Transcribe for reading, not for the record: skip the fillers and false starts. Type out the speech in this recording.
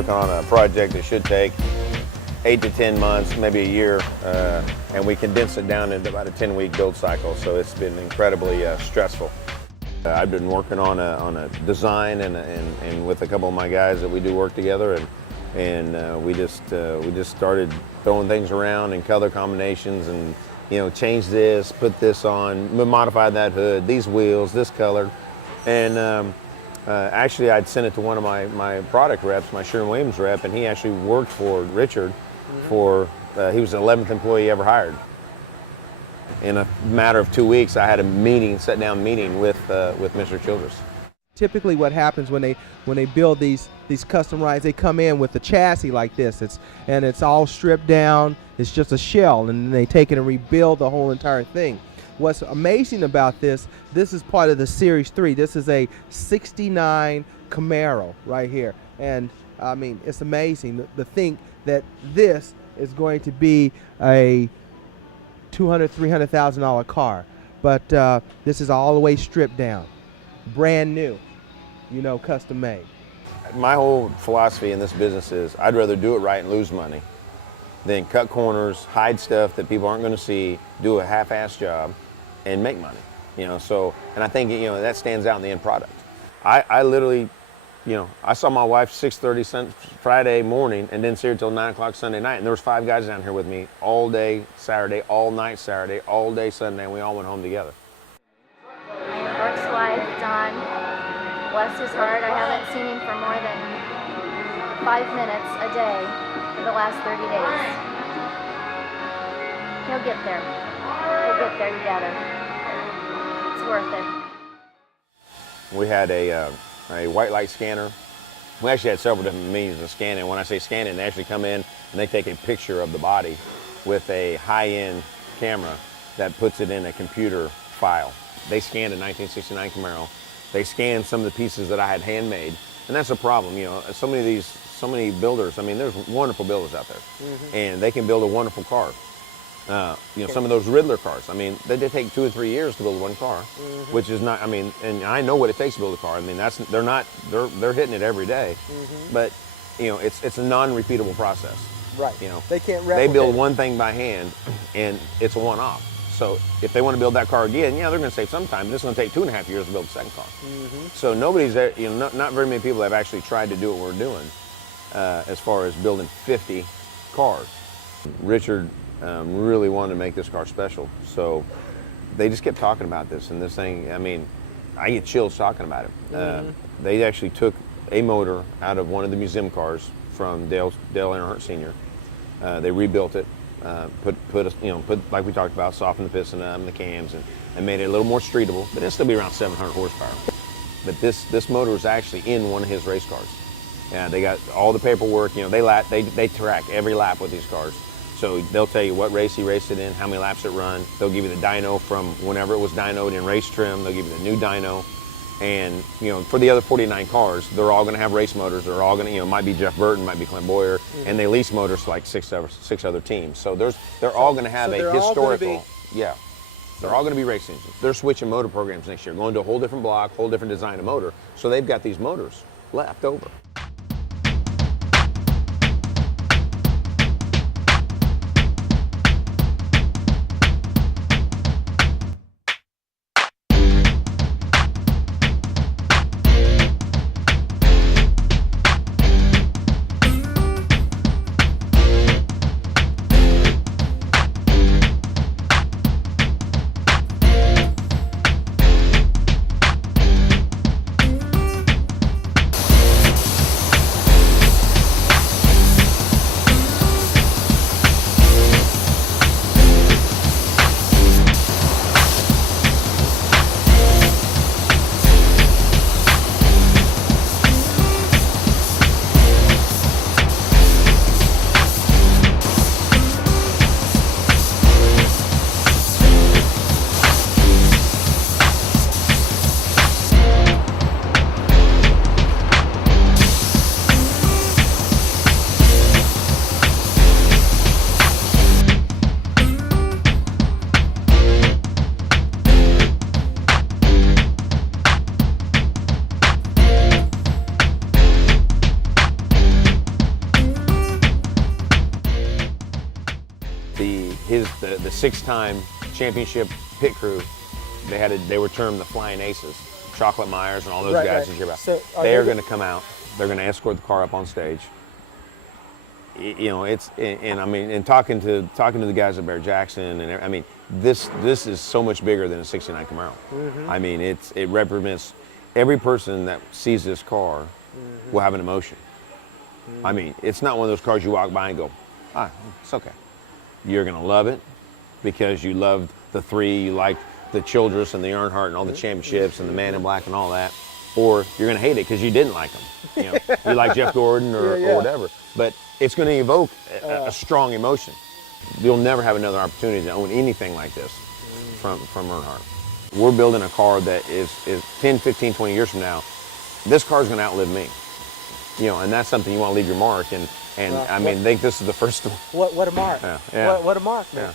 working on a project that should take 8 to 10 months, maybe a year, and we condensed it down into about a 10-week build cycle, so it's been incredibly stressful. I've been working on a design and with a couple of my guys that we do work together, and we just started throwing things around in color combinations, and change this, put this on, modify that hood, these wheels, this color, and actually I'd sent it to one of my product reps, my Sherwin-Williams rep, and he actually worked for Richard for he was the 11th employee ever hired. In a matter of 2 weeks, I had a sit-down meeting with Mr. Childress. Typically what happens when they build these custom rides, they come in with a chassis like this, it's all stripped down, it's just a shell, and then they take it and rebuild the whole entire thing. What's amazing about this is part of the Series 3. This is a 69 Camaro right here, and I mean, it's amazing to think that this is going to be a $200,000-$300,000 car, but this is all the way stripped down, brand new, custom made. My whole philosophy in this business is I'd rather do it right and lose money than cut corners, hide stuff that people aren't going to see, do a half-assed job, and make money. So, and I think that stands out in the end product. I literally, I saw my wife 6:30 Friday morning and didn't see her till 9 o'clock Sunday night, and there was 5 guys down here with me all day Saturday, all night Saturday, all day Sunday, and we all went home together. Brook's wife, Don, bless his heart, I haven't seen him for more than 5 minutes a day for the last 30 days. He'll get there. We'll get there together. It's worth it. We had a white light scanner. We actually had several different means of scanning. When I say scanning, they actually come in and they take a picture of the body with a high-end camera that puts it in a computer file. They scanned a 1969 Camaro. They scanned some of the pieces that I had handmade, and that's a problem. So many builders. I mean, there's wonderful builders out there, and they can build a wonderful car. Some of those Riddler cars, I mean, they take 2 or 3 years to build one car, which is not, I mean, and I know what it takes to build a car. I mean, they're hitting it every day, but, it's a non-repeatable process. Right. They can't replicate. They build one thing by hand, and it's a one-off. So if they want to build that car again, they're going to save some time. But it's going to take 2.5 years to build the second car. So nobody's, not very many people have actually tried to do what we're doing as far as building 50 cars. Richard really wanted to make this car special, so they just kept talking about this, and this thing, I mean, I get chills talking about it. They actually took a motor out of one of the museum cars from Dale Earnhardt Sr. They rebuilt it, put like we talked about, softened the piston up and the cams, and made it a little more streetable, but it'll still be around 700 horsepower. But this motor is actually in one of his race cars. Yeah, they got all the paperwork. They track every lap with these cars. So they'll tell you what race he raced it in, how many laps it run. They'll give you the dyno from whenever it was dynoed in race trim. They'll give you the new dyno. And, for the other 49 cars, they're all going to have race motors. They're all going to, it might be Jeff Burton, might be Clint Boyer, and they lease motors to like six other teams. So they're all going to have a historical, they're all going to be race engines. They're switching motor programs next year, going to a whole different block, whole different design of motor. So they've got these motors left over. the 6-time championship pit crew. They were termed the Flying Aces. Chocolate Myers and all those guys that you hear about. So they are going to come out. They're going to escort the car up on stage. You know, and talking to the guys at Barrett Jackson, and I mean, this is so much bigger than a '69 Camaro. I mean, it represents every person that sees this car will have an emotion. I mean, it's not one of those cars you walk by and go, it's okay. You're going to love it because you loved the 3, you liked the Childress and the Earnhardt and all the championships and the Man in Black and all that, or you're going to hate it because you didn't like them. You know, you like Jeff Gordon or whatever. But it's going to evoke a strong emotion. You'll never have another opportunity to own anything like this from Earnhardt. We're building a car that is 10, 15, 20 years from now, this car is going to outlive me. You know, and that's something you want to leave your mark. And I mean, I think this is the first one. What a mark. Yeah. What a mark, man. Yeah.